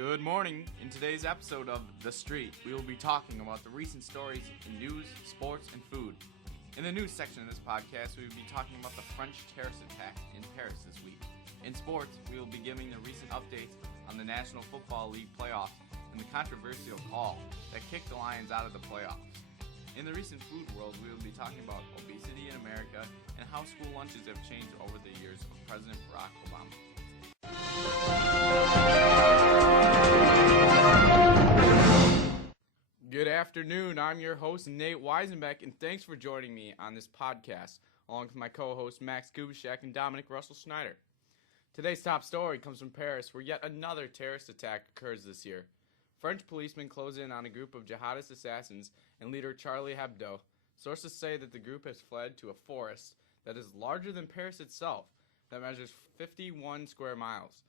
Good morning. In today's episode of The Street, we will be talking about the recent stories in news, sports, and food. In the news section of this podcast, we will be talking about the French terrorist attack in Paris this week. In sports, we will be giving the recent updates on the National Football League playoffs and the controversial call that kicked the Lions out of the playoffs. In the recent food world, we will be talking about obesity in America and how school lunches have changed over the years of President Barack Obama. Good afternoon. I'm your host, Nate Weisenbeck, and thanks for joining me on this podcast, along with my co-hosts Max Kubishek and Dominic Russell Schneider. Today's top story comes from Paris, where yet another terrorist attack occurs this year. French policemen close in on a group of jihadist assassins and leader Charlie Hebdo. Sources say that the group has fled to a forest that is larger than Paris itself, that measures 51 square miles.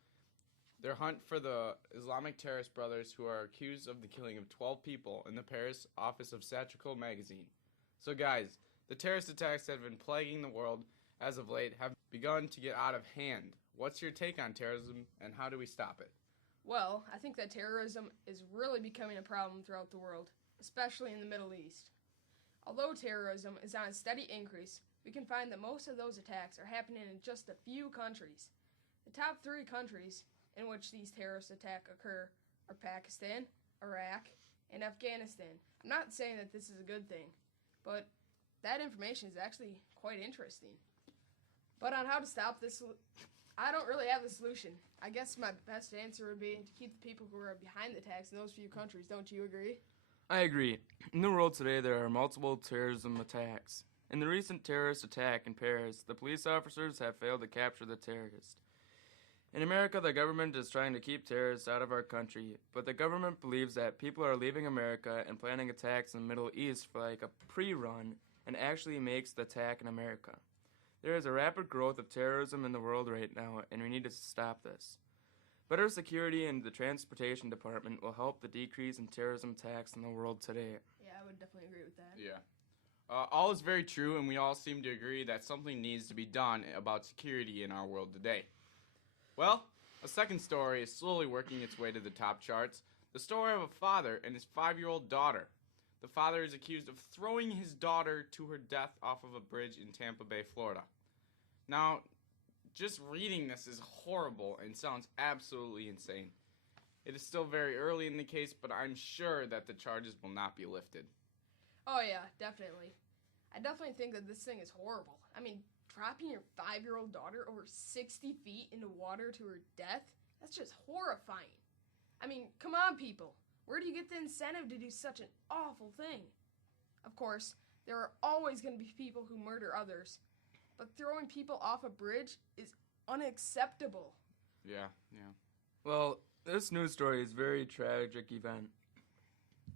Their hunt for the Islamic terrorist brothers who are accused of the killing of 12 people in the Paris office of Satirical magazine. So guys, the terrorist attacks that have been plaguing the world as of late have begun to get out of hand. What's your take on terrorism and how do we stop it? Well, I think that terrorism is really becoming a problem throughout the world, especially in the Middle East. Although terrorism is on a steady increase, we can find that most of those attacks are happening in just a few countries. The top 3 countries in which these terrorist attacks occur are Pakistan, Iraq, and Afghanistan. I'm not saying that this is a good thing, but that information is actually quite interesting. But on how to stop this, I don't really have a solution. I guess my best answer would be to keep the people who are behind the attacks in those few countries. Don't you agree? I agree. In the world today, there are multiple terrorism attacks. In the recent terrorist attack in Paris, the police officers have failed to capture the terrorist. In America, the government is trying to keep terrorists out of our country, but the government believes that people are leaving America and planning attacks in the Middle East for like a pre-run and actually makes the attack in America. There is a rapid growth of terrorism in the world right now, and we need to stop this. Better security in the transportation department will help the decrease in terrorism attacks in the world today. Yeah, I would definitely agree with that. Yeah. All is very true, and we all seem to agree that something needs to be done about security in our world today. Well, a second story is slowly working its way to the top charts. The story of a father and his 5-year-old daughter. The father is accused of throwing his daughter to her death off of a bridge in Tampa Bay, Florida. Now, just reading this is horrible and sounds absolutely insane. It is still very early in the case, but I'm sure that the charges will not be lifted. Oh yeah, definitely. I definitely think that this thing is horrible. I mean, dropping your 5-year-old daughter over 60 feet into water to her death? That's just horrifying. I mean, come on, people. Where do you get the incentive to do such an awful thing? Of course, there are always going to be people who murder others, but throwing people off a bridge is unacceptable. Yeah. Well, this news story is a very tragic event.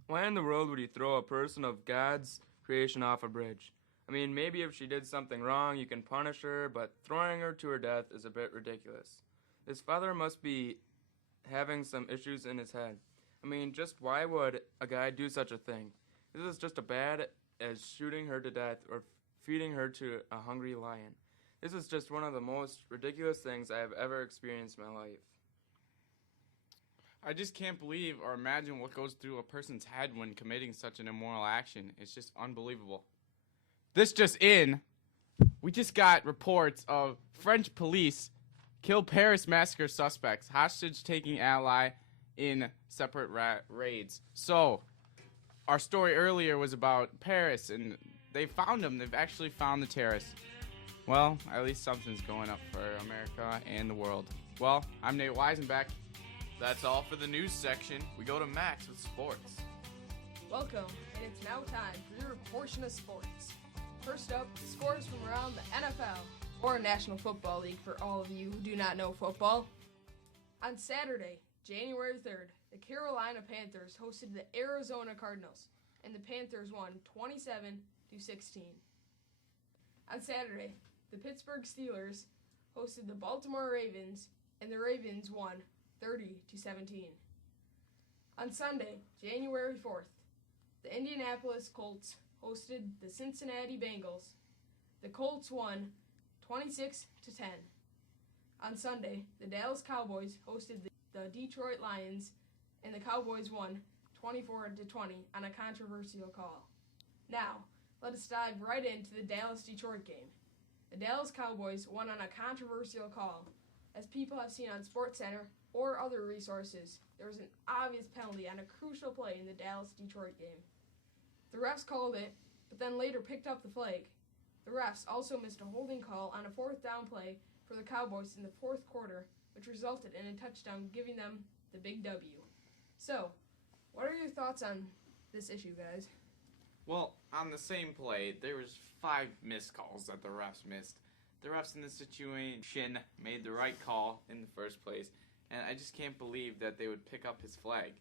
Why in the world would you throw a person of God's creation off a bridge? I mean, maybe if she did something wrong, you can punish her, but throwing her to her death is a bit ridiculous. This father must be having some issues in his head. I mean, just why would a guy do such a thing? This is just as bad as shooting her to death or feeding her to a hungry lion. This is just one of the most ridiculous things I have ever experienced in my life. I just can't believe or imagine what goes through a person's head when committing such an immoral action. It's just unbelievable. This just in, we just got reports of French police kill Paris massacre suspects, hostage-taking ally in separate raids. So, our story earlier was about Paris, and they found them. They've actually found the terrorists. Well, at least something's going up for America and the world. Well, I'm Nate Weisenbeck. That's all for the news section. We go to Max with sports. Welcome, and it's now time for your portion of sports. First up, scores from around the NFL, or National Football League for all of you who do not know football. On Saturday, January 3rd, the Carolina Panthers hosted the Arizona Cardinals, and the Panthers won 27-16. On Saturday, the Pittsburgh Steelers hosted the Baltimore Ravens, and the Ravens won 30-17. On Sunday, January 4th, the Indianapolis Colts hosted the Cincinnati Bengals. The Colts won 26-10. On Sunday, the Dallas Cowboys hosted the Detroit Lions, and the Cowboys won 24-20 on a controversial call. Now, let us dive right into the Dallas-Detroit game. The Dallas Cowboys won on a controversial call. As people have seen on SportsCenter or other resources, there was an obvious penalty on a crucial play in the Dallas-Detroit game. The refs called it, but then later picked up the flag. The refs also missed a holding call on a fourth down play for the Cowboys in the fourth quarter, which resulted in a touchdown, giving them the big W. So, what are your thoughts on this issue, guys? Well, on the same play, there was 5 missed calls that the refs missed. The refs in this situation made the right call in the first place, and I just can't believe that they would pick up his flag.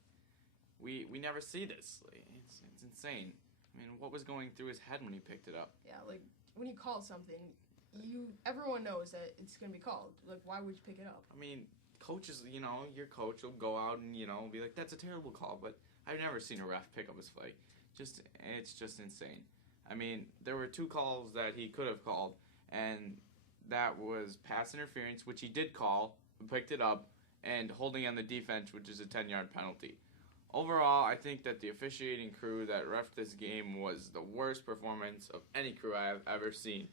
We never see this. It's insane. I mean, what was going through his head when he picked it up? Yeah, like, when you call something, everyone knows that it's going to be called. Like, why would you pick it up? I mean, coaches, your coach will go out and, be like, that's a terrible call, but I've never seen a ref pick up his flag. It's just insane. I mean, there were 2 calls that he could have called, and that was pass interference, which he did call, picked it up, and holding on the defense, which is a 10-yard penalty. Overall, I think that the officiating crew that ref this game was the worst performance of any crew I have ever seen.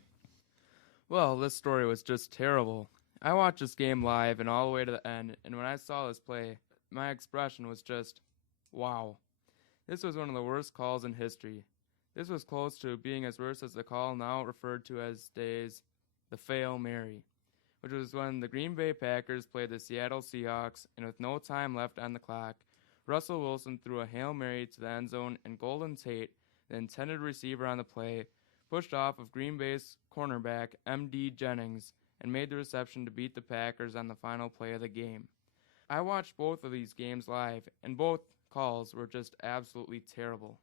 Well, this story was just terrible. I watched this game live and all the way to the end, and when I saw this play, my expression was just, wow. This was one of the worst calls in history. This was close to being as worse as the call now referred to as days, the Fail Mary, which was when the Green Bay Packers played the Seattle Seahawks, and with no time left on the clock, Russell Wilson threw a Hail Mary to the end zone, and Golden Tate, the intended receiver on the play, pushed off of Green Bay's cornerback, M.D. Jennings, and made the reception to beat the Packers on the final play of the game. I watched both of these games live, and both calls were just absolutely terrible.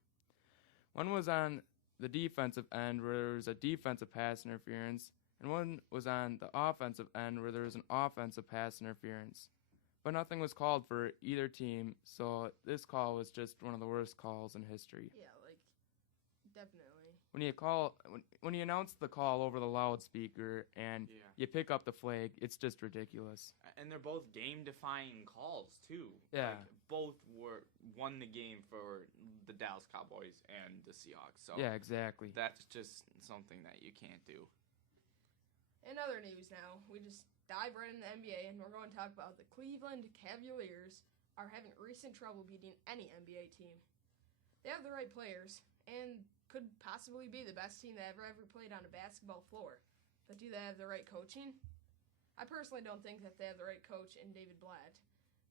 One was on the defensive end where there was a defensive pass interference, and one was on the offensive end where there was an offensive pass interference. But nothing was called for either team, so this call was just one of the worst calls in history. Yeah, like, definitely. When you announce the call over the loudspeaker and you pick up the flag, it's just ridiculous. And they're both game-defying calls too. Yeah. Both won the game for the Dallas Cowboys and the Seahawks. So yeah, exactly. That's just something that you can't do. In other news now, we just dive right into the NBA, and we're going to talk about the Cleveland Cavaliers are having recent trouble beating any NBA team. They have the right players, and could possibly be the best team that ever played on a basketball floor. But do they have the right coaching? I personally don't think that they have the right coach in David Blatt.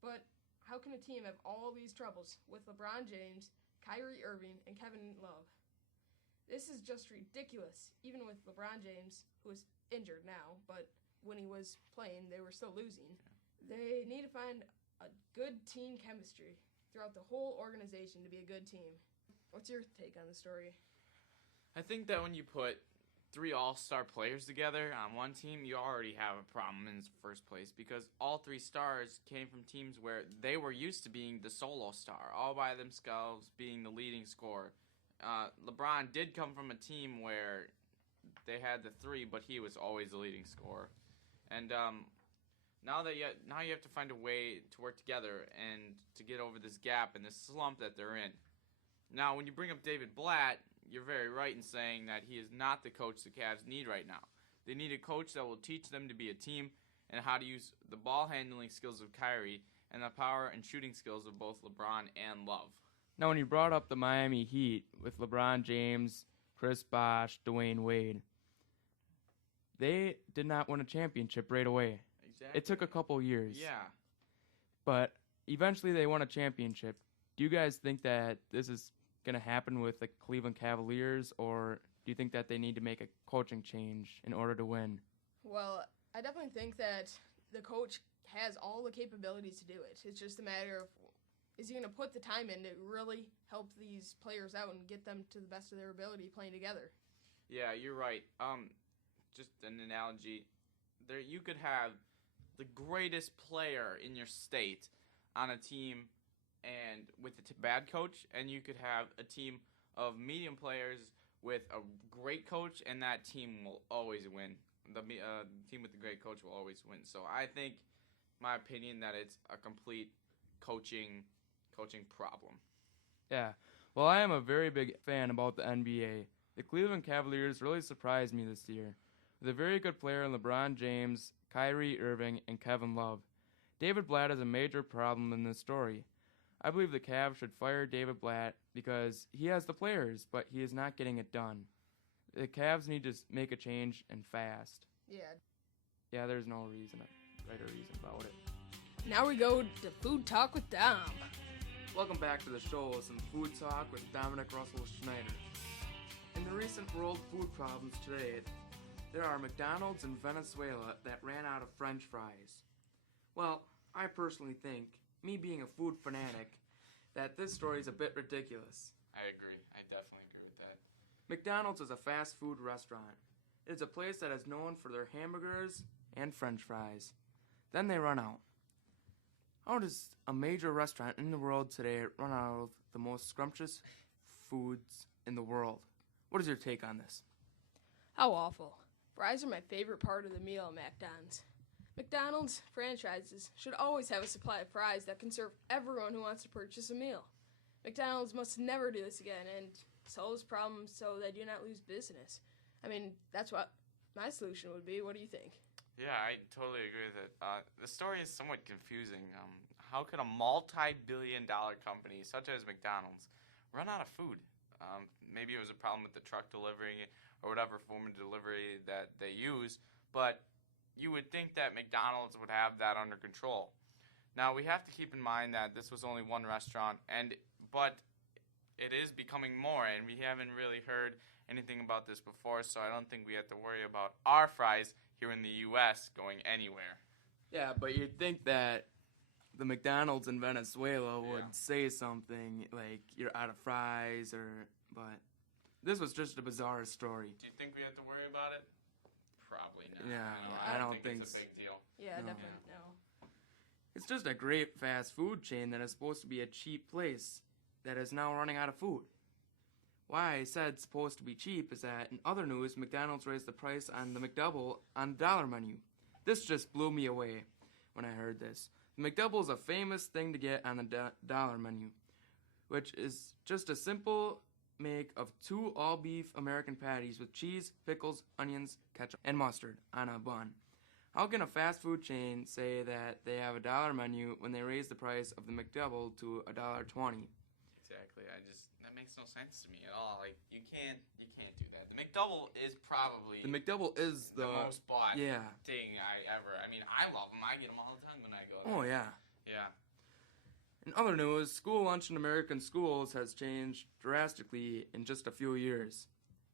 But how can a team have all these troubles with LeBron James, Kyrie Irving, and Kevin Love? This is just ridiculous, even with LeBron James, who is injured now, but when he was playing, they were still losing. They need to find a good team chemistry throughout the whole organization to be a good team. What's your take on the story? I think that when you put 3 all-star players together on one team, you already have a problem in the first place because all 3 stars came from teams where they were used to being the solo star, all by themselves being the leading scorer. LeBron did come from a team where they had the 3, but he was always the leading scorer. And now you have to find a way to work together and to get over this gap and this slump that they're in. Now, when you bring up David Blatt, you're very right in saying that he is not the coach the Cavs need right now. They need a coach that will teach them to be a team and how to use the ball handling skills of Kyrie and the power and shooting skills of both LeBron and Love. Now, when you brought up the Miami Heat with LeBron James, Chris Bosh, Dwayne Wade, they did not win a championship right away. Exactly. It took a couple years. Yeah. But eventually they won a championship. Do you guys think that this is going to happen with the Cleveland Cavaliers, or do you think that they need to make a coaching change in order to win? Well, I definitely think that the coach has all the capabilities to do it. It's just a matter of, is he going to put the time in to really help these players out and get them to the best of their ability playing together? Yeah, you're right. Just an analogy. There, you could have the greatest player in your state on a team and with a bad coach, and you could have a team of medium players with a great coach, and that team will always win. The team with the great coach will always win. So I think, my opinion, that it's a complete coaching coaching problem. Yeah. Well, I am a very big fan about the NBA. The Cleveland Cavaliers really surprised me this year, with a very good player in LeBron James, Kyrie Irving, and Kevin Love. David Blatt is a major problem in this story. I believe the Cavs should fire David Blatt because he has the players, but he is not getting it done. The Cavs need to make a change and fast. Yeah, there's no right reason about it. Now we go to Food Talk with Dom. Welcome back to the show, some food talk with Dominic Russell Schneider. In the recent world food problems today, there are McDonald's in Venezuela that ran out of French fries. Well, I personally think, me being a food fanatic, that this story is a bit ridiculous. I agree. I definitely agree with that. McDonald's is a fast food restaurant. It is a place that is known for their hamburgers and French fries. Then they run out. How does a major restaurant in the world today run out of the most scrumptious foods in the world? What is your take on this? How awful. Fries are my favorite part of the meal at McDonald's. McDonald's franchises should always have a supply of fries that can serve everyone who wants to purchase a meal. McDonald's must never do this again and solve this problem so they do not lose business. I mean, that's what my solution would be. What do you think? Yeah, I totally agree with it. The story is somewhat confusing. How could a multi-billion-dollar company such as McDonald's run out of food? Maybe it was a problem with the truck delivering it or whatever form of delivery that they use, but you would think that McDonald's would have that under control. Now, we have to keep in mind that this was only one restaurant, but it is becoming more, and we haven't really heard anything about this before, so I don't think we have to worry about our fries here in the U.S. going anywhere. Yeah, but you'd think that the McDonald's in Venezuela would say something like, you're out of fries, but this was just a bizarre story. Do you think we have to worry about it? Probably not. Yeah, I don't think it's a big deal. Yeah, No. definitely no. It's just a great fast food chain that is supposed to be a cheap place that is now running out of food. Why I said it's supposed to be cheap is that in other news, McDonald's raised the price on the McDouble on the dollar menu. This just blew me away when I heard this. The McDouble is a famous thing to get on the dollar menu, which is just a simple make of 2 all-beef American patties with cheese, pickles, onions, ketchup, and mustard on a bun. How can a fast food chain say that they have a dollar menu when they raise the price of the McDouble to $1.20? Exactly. That makes no sense to me at all. Like, you can't do that. The McDouble is probably The McDouble is the most bought yeah. thing I mean, I love them. I get them all the time when I go there. Oh yeah. Yeah. In other news, school lunch in American schools has changed drastically in just a few years.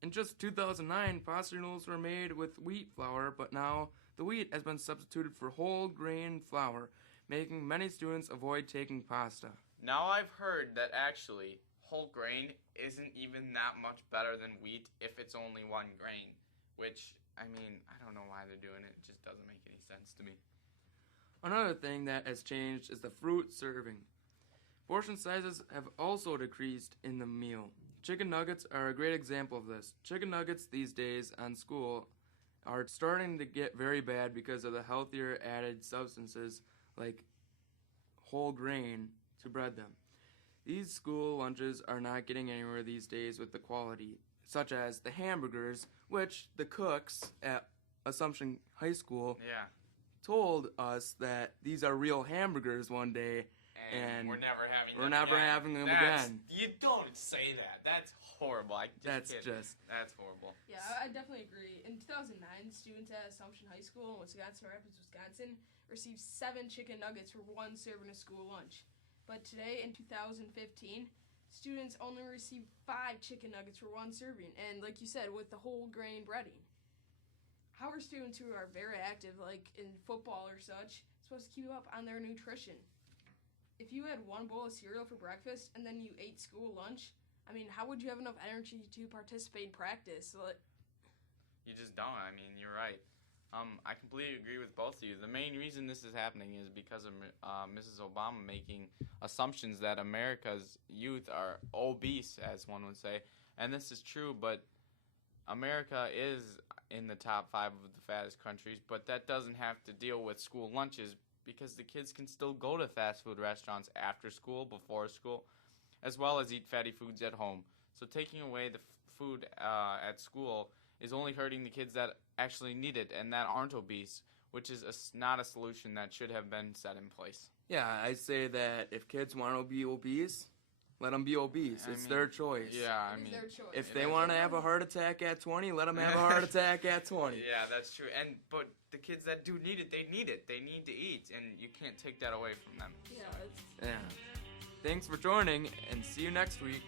In just 2009, pasta noodles were made with wheat flour, but now the wheat has been substituted for whole grain flour, making many students avoid taking pasta. Now I've heard that actually whole grain isn't even that much better than wheat if it's only one grain, which, I mean, I don't know why they're doing it. It just doesn't make any sense to me. Another thing that has changed is the fruit serving. Portion sizes have also decreased in the meal. Chicken nuggets are a great example of this. Chicken nuggets these days on school are starting to get very bad because of the healthier added substances like whole grain to bread them. These school lunches are not getting anywhere these days with the quality, such as the hamburgers, which the cooks at Assumption High School told us that these are real hamburgers one day, and we're never having we're them never again. having them again. You don't say that. That's horrible. That's horrible. Yeah, I definitely agree. In 2009, students at Assumption High School in Wisconsin Rapids, Wisconsin, received 7 chicken nuggets for 1 serving of school lunch. But today, in 2015, students only receive 5 chicken nuggets for 1 serving, and like you said, with the whole grain breading. How are students who are very active, like in football or such, supposed to keep up on their nutrition? If you had 1 bowl of cereal for breakfast and then you ate school lunch, I mean, how would you have enough energy to participate in practice? You just don't. I mean, you're right. I completely agree with both of you. The main reason this is happening is because of Mrs. Obama making assumptions that America's youth are obese, as one would say. And this is true, but America is in the top 5 of the fattest countries, but that doesn't have to deal with school lunches because the kids can still go to fast food restaurants after school, before school, as well as eat fatty foods at home. So taking away the food at school is only hurting the kids that actually need it and that aren't obese, which is not a solution that should have been set in place. Yeah, I say that if kids want to be obese, let them be obese. It's their choice. Yeah, It is their choice. If they want to have a heart attack at 20, let them have a heart attack at 20. Yeah, that's true. But the kids that do need it, they need it. They need to eat, and you can't take that away from them. Yeah, it's Yeah. Thanks for joining, and see you next week.